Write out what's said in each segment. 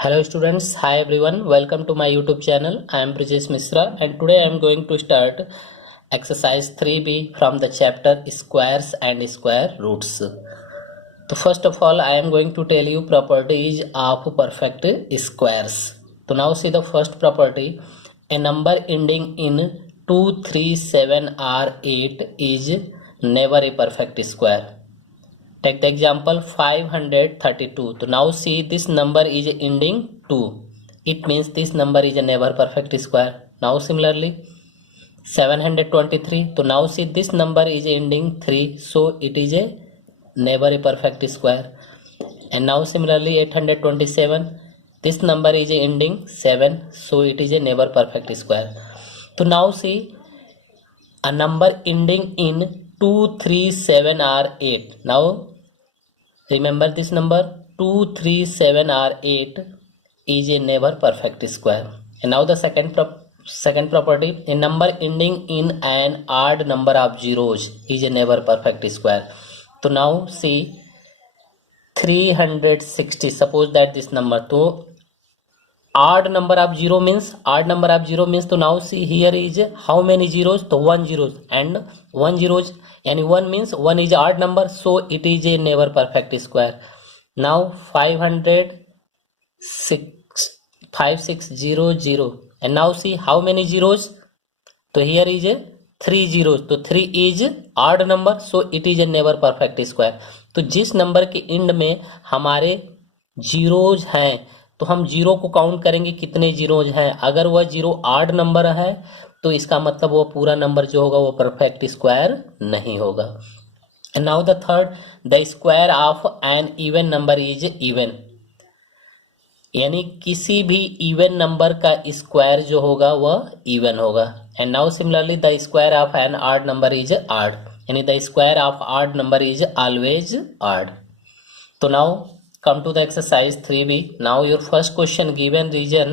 Hello students, hi everyone, welcome to my YouTube channel. I am Brijesh Misra and today I am going to start exercise 3B from the chapter squares and square roots. So first of all I am going to tell you properties of perfect squares. So now see the first property, a number ending in 2, 3, 7 or 8 is never a perfect square. Take the example 532. So now see this number is ending 2. It means this number is a never perfect square. Now similarly 723. So now see this number is ending 3. So it is a never a perfect square. And now similarly 827. This number is ending 7. So it is a never perfect square. So now see a number ending in 2, 3, 7 or 8. Now remember this number 2, 3, 7 or 8 is a never perfect square. And now the second property, a number ending in an odd number of zeros is a never perfect square. So now see 360. Suppose that this number, so odd number of zero means so now see here is how many zeros, so 1 zeros and 1 zeros, and 1 means 1 is odd number, so it is a never perfect square. Now 5600, and now see how many zeros, so here is a 3 zeros, तो 3 is odd number, so it is a never perfect square. तो जिस number के and में हमारे zeros हैं तो हम zero को काउंट करेंगे कितने जीरोज हैं. अगर वह जीरो आड नंबर है तो इसका मतलब वो पूरा नंबर जो होगा वो परफेक्ट स्क्वायर नहीं होगा. And now the third, the square of an even number is even. यानी किसी भी इवन नंबर का स्क्वायर जो होगा वह इवन होगा. And now similarly the square of an odd number is odd. यानी the square of odd number is always odd. तो now come to the exercise 3B. Now your first question, given region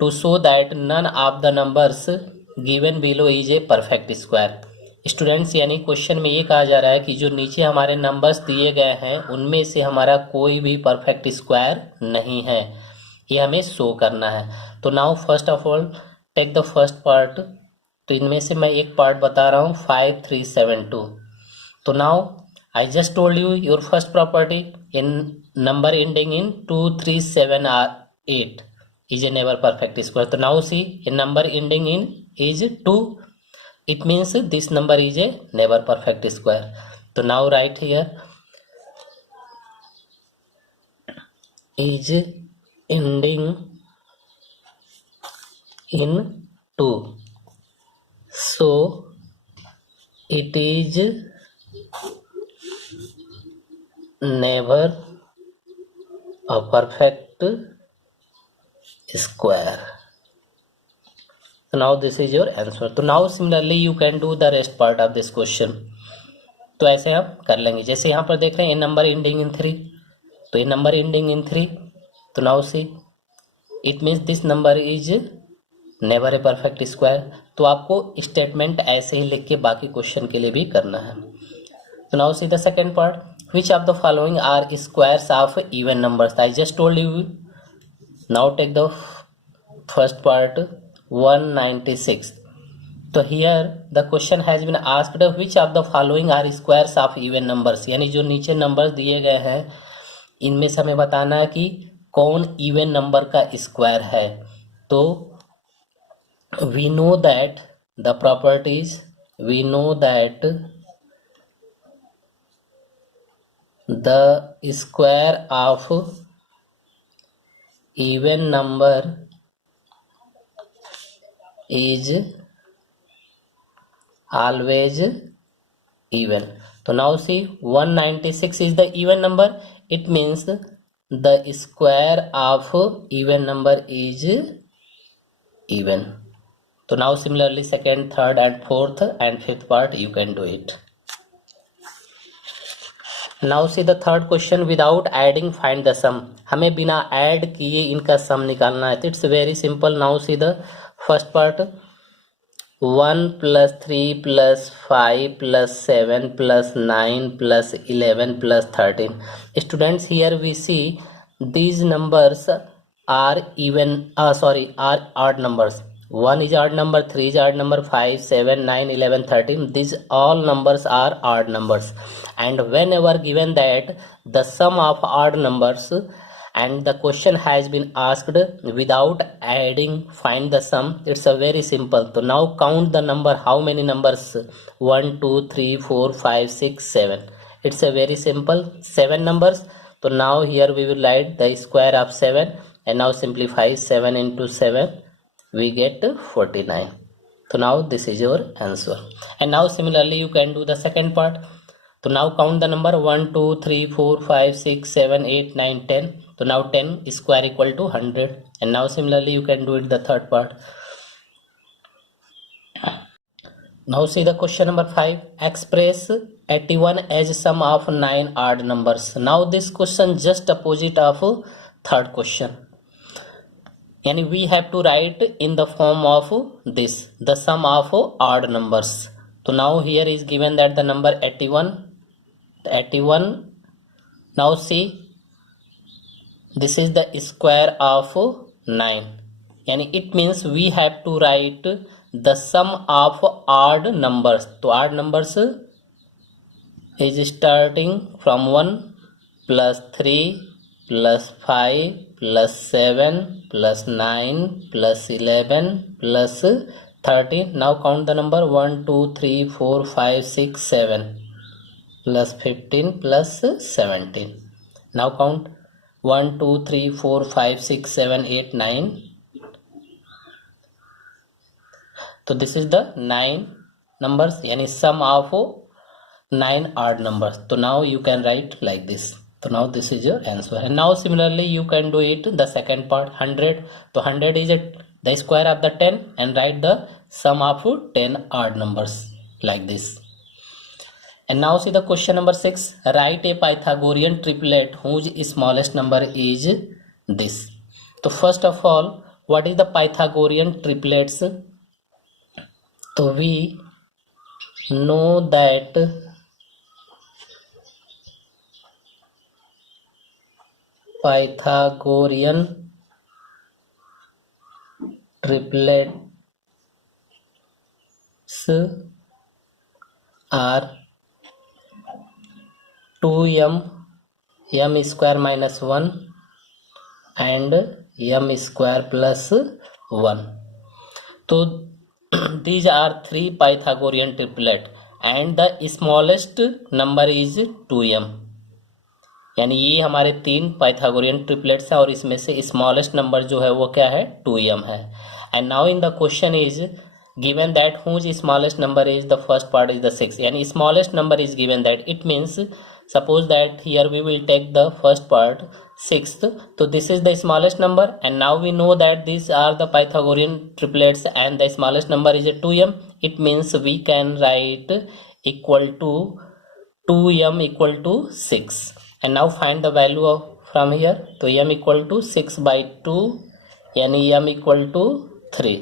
to show that none of the numbers given below is a perfect square. Students यानी question में ये कहा जा रहा है कि जो नीचे हमारे नंबर्स दिए गए हैं उनमें से हमारा कोई भी परफेक्ट स्क्वायर नहीं है, ये हमें शो करना है. तो now first of all take the first part. तो इनमें से मैं एक पार्ट बता रहा हूँ 5372. तो now I just told you your first property, in number ending in 2, 3, 7 or 8 is a never perfect square. So now see a number ending in is 2. It means this number is a never perfect square. So now write here is ending in 2. So it is never a perfect square. So now this is your answer. So now similarly you can do the rest part of this question. तो ऐसे हम कर लेंगे. जैसे यहाँ पर देख रहे हैं नंबर एंडिंग इन 3, तो ये नंबर एंडिंग इन 3. तो now see it means this number is never a perfect square. तो आपको स्टेटमेंट ऐसे ही लिख के बाकी क्वेश्चन के लिए भी करना है. तो now see the second part, which of the following are squares of even numbers. I just told you. Now take the first part 196. So here the question has been asked, which of the following are squares of even numbers. यानी जो नीचे numbers दिए गए हैं इनमें से हमें बताना है कि कौन इवन नंबर का स्क्वायर है. तो we know that the properties, we know that the square of even number is always even. So now see 196 is the even number. It means the square of even number is even. So now similarly second, third and fourth and fifth part you can do it. Now see the third question, without adding find the sum. हमें बिना add किए इनका sum निकालना है. It's very simple. Now see the first part 1 + 3 + 5 + 7 + 9 + 11 + 13. Students here we see these numbers are odd numbers. 1 is odd number, 3 is odd number, 5, 7, 9, 11, 13. These all numbers are odd numbers. And whenever given that the sum of odd numbers and the question has been asked without adding, find the sum, it's a very simple. So now count the number, how many numbers? 1, 2, 3, 4, 5, 6, 7. It's a very simple 7 numbers. So now here we will write the square of 7 and now simplify 7 into 7, we get 49. So now this is your answer. And now similarly you can do the second part. So now count the number 1, 2, 3, 4, 5, 6, 7, 8, 9, 10. So now 10 square equal to 100. And now similarly you can do it the third part. Now see the question number 5. Express 81 as sum of 9 odd numbers. Now this question just opposite of third question. And we have to write in the form of this, the sum of odd numbers. So now here is given that the number 81. Now see, this is the square of 9. And it means we have to write the sum of odd numbers. So odd numbers is starting from 1 plus 3 plus 5 plus 7 plus 9 plus 11 plus 13. Now count the number 1, 2, 3, 4, 5, 6, 7 plus 15 plus 17. Now count 1, 2, 3, 4, 5, 6, 7, 8, 9. So this is the 9 numbers, yani sum of 9 odd numbers. So now you can write like this. So now this is your answer. And now similarly you can do it the second part, 100. So 100 is the square of the 10 and write the sum of 10 odd numbers like this. And now see the question number 6. Write a Pythagorean triplet whose smallest number is this. So first of all, what is the Pythagorean triplets? So we know that Pythagorean triplets are 2m, m square minus 1 and m square plus 1. So these are 3 Pythagorean triplet and the smallest number is 2m. यानी ये हमारे 3 Pythagorean triplets हैं और इसमें से smallest number जो है वो क्या है 2m है. And now in the question is given that whose smallest number is the first part is the 6. यानी smallest number is given that it means suppose that here we will take the first part 6th. So this is the smallest number and now we know that these are the Pythagorean triplets and the smallest number is a 2m. It means we can write equal to 2m equal to 6. And now find the value of from here. So m equal to 6 by 2 yani m equal to 3.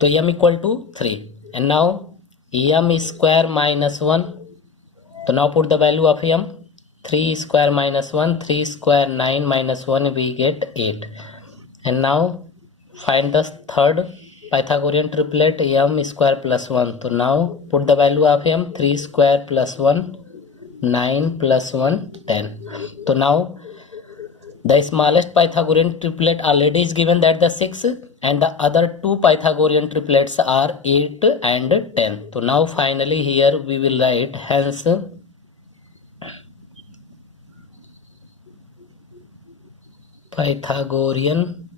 So m equal to 3. And now m square minus 1. So now put the value of m. 3 square minus 1. 3 square 9 minus 1 we get 8. And now find the third Pythagorean triplet m square plus 1. So now put the value of m. 3 square plus 1 9 plus 1 10. So now the smallest Pythagorean triplet already is given that the 6 and the other 2 Pythagorean triplets are 8 and 10. So now finally here we will write hence Pythagorean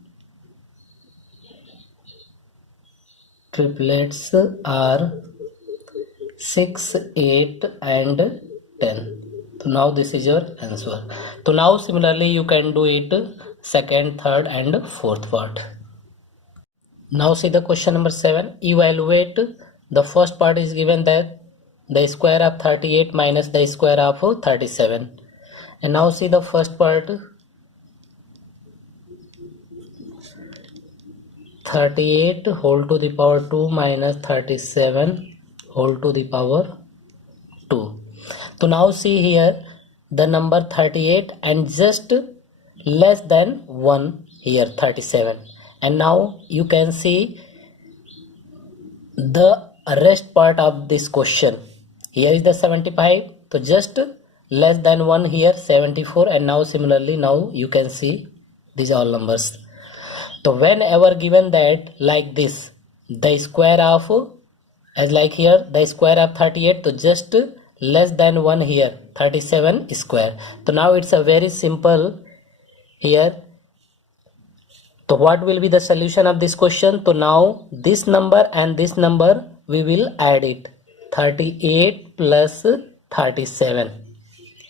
triplets are 6, 8 and 10. So now this is your answer. So now similarly you can do it second, third and fourth part. Now see the question number 7. Evaluate the first part is given that the square of 38 minus the square of 37. And now see the first part 38 whole to the power 2 minus 37 whole to the power 2. So now see here the number 38 and just less than 1 here 37. And now you can see the rest part of this question. Here is the 75, so just less than 1 here 74. And now similarly now you can see these all numbers. So whenever given that like this, the square of, as like here the square of 38, so just less than 1 here 37 square. So now it's a very simple here. So what will be the solution of this question? So now this number and this number we will add it, 38 plus 37,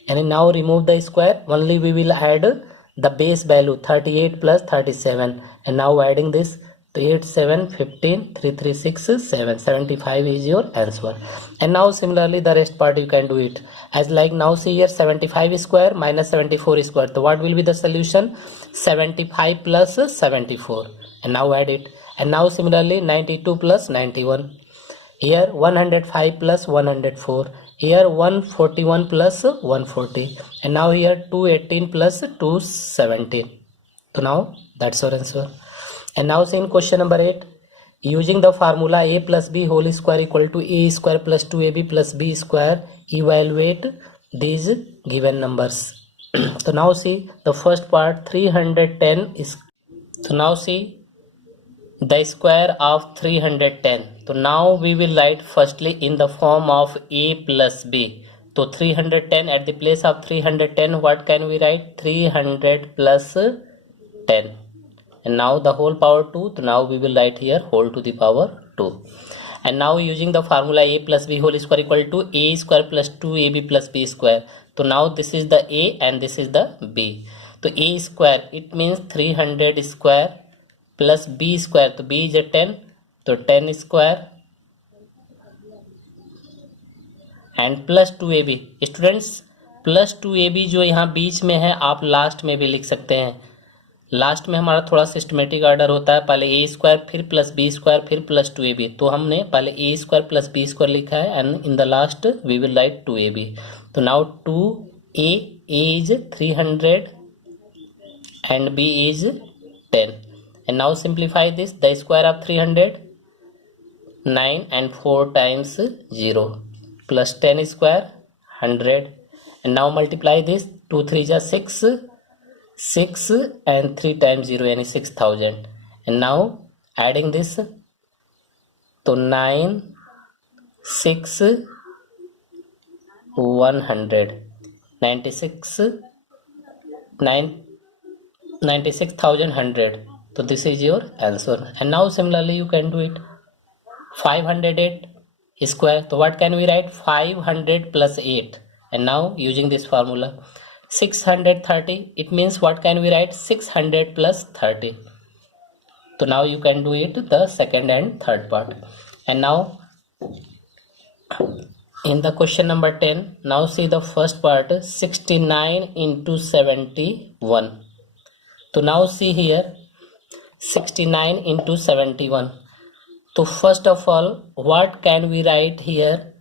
and now remove the square, only we will add the base value 38 plus 37. And now adding this, 8 7 15 3 3 6 7 75 is your answer. And now similarly the rest part you can do it, as like now see here 75 square minus 74 square. So what will be the solution? 75 plus 74, and now add it. And now similarly 92 plus 91, here 105 plus 104, here 141 plus 140, and now here 218 plus 217. So now that's your answer. And now see in question number 8, using the formula a plus b whole square equal to a square plus 2ab plus b square, evaluate these given numbers. So now see the first part 310 is, so now see the square of 310. So now we will write firstly in the form of a plus b. So 310, at the place of 310 what can we write? 300 plus 10. And now the whole power 2, so now we will write here whole to the power 2. And now using the formula a plus b whole square equal to a square plus 2ab plus b square. So now this is the a and this is the b. So a square, it means 300 square plus b square, तो b is a 10, तो 10 square and plus 2ab. Students plus 2ab जो यहाँ बीच में है आप last में भी लिख सकते हैं. लास्ट में हमारा थोड़ा सिस्टमेटिक ऑर्डर होता है, पहले ए स्क्वायर फिर प्लस बी स्क्वायर फिर प्लस 2ab. तो हमने पहले A square plus B square लिखा है and in the last we will write 2ab. तो now 2a is 300 and b is 10. And now simplify this, the square of 300, 9 and 4 times 0 plus 10 square 100. And now multiply this, 2 3 is 6, 6 and 3 times 0 yani 6000. And now adding this, so 9 6 100, 96,100. So this is your answer. And now similarly you can do it. 508 square, so what can we write? 500 plus 8. And now using this formula 630, it means what can we write? 600 plus 30. So now you can do it the second and third part. And now in the question number 10, now see the first part, 69 into 71. So now see here 69 into 71. So first of all what can we write here?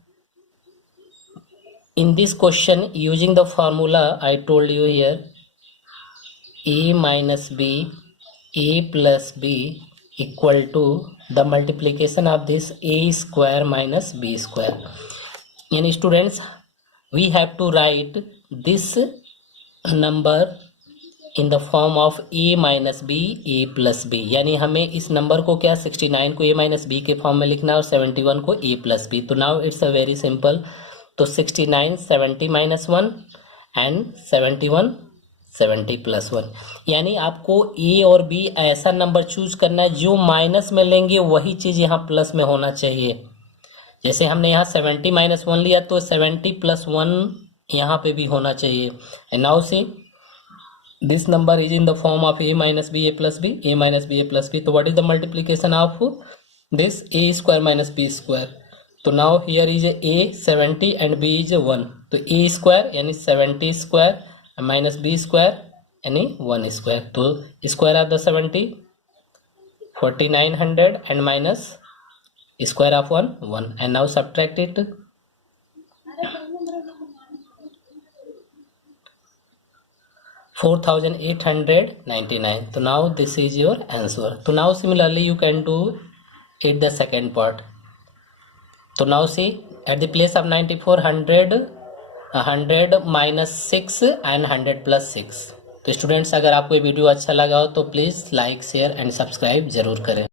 In this question using the formula I told you here, a minus b, a plus b equal to the multiplication of this a square minus b square. And students we have to write this number in the form of a minus b a plus b, यानी हमें इस number को क्या 69 को a minus b के form में लिखना है और 71 को a plus b. तो now it's a very simple. तो 69 70 minus 1 and 71 70 plus 1, यानी आपको a और b ऐसा नंबर चूज करना है जो माइनस में लेंगे वही चीज यहाँ प्लस में होना चाहिए. जैसे हमने यहाँ 70 minus 1 लिया तो 70 plus 1 यहाँ पे भी होना चाहिए. And now see this number is in the form of a minus b a plus b, a minus b a plus b. So what is the multiplication of this? A square minus b square. So now here is a 70 and b is 1. So a square यानी 70 square minus b square यानी 1 square. तो square of the 70 4900 and minus square of 1. And now subtract it. 4899. So now this is your answer. So now similarly you can do it the second part. So now see, at the place of 94, 100 minus 6 and 100 plus 6. तो students, अगर आपको ये video अच्छा लगा हो तो please like, share and subscribe जरूर करें।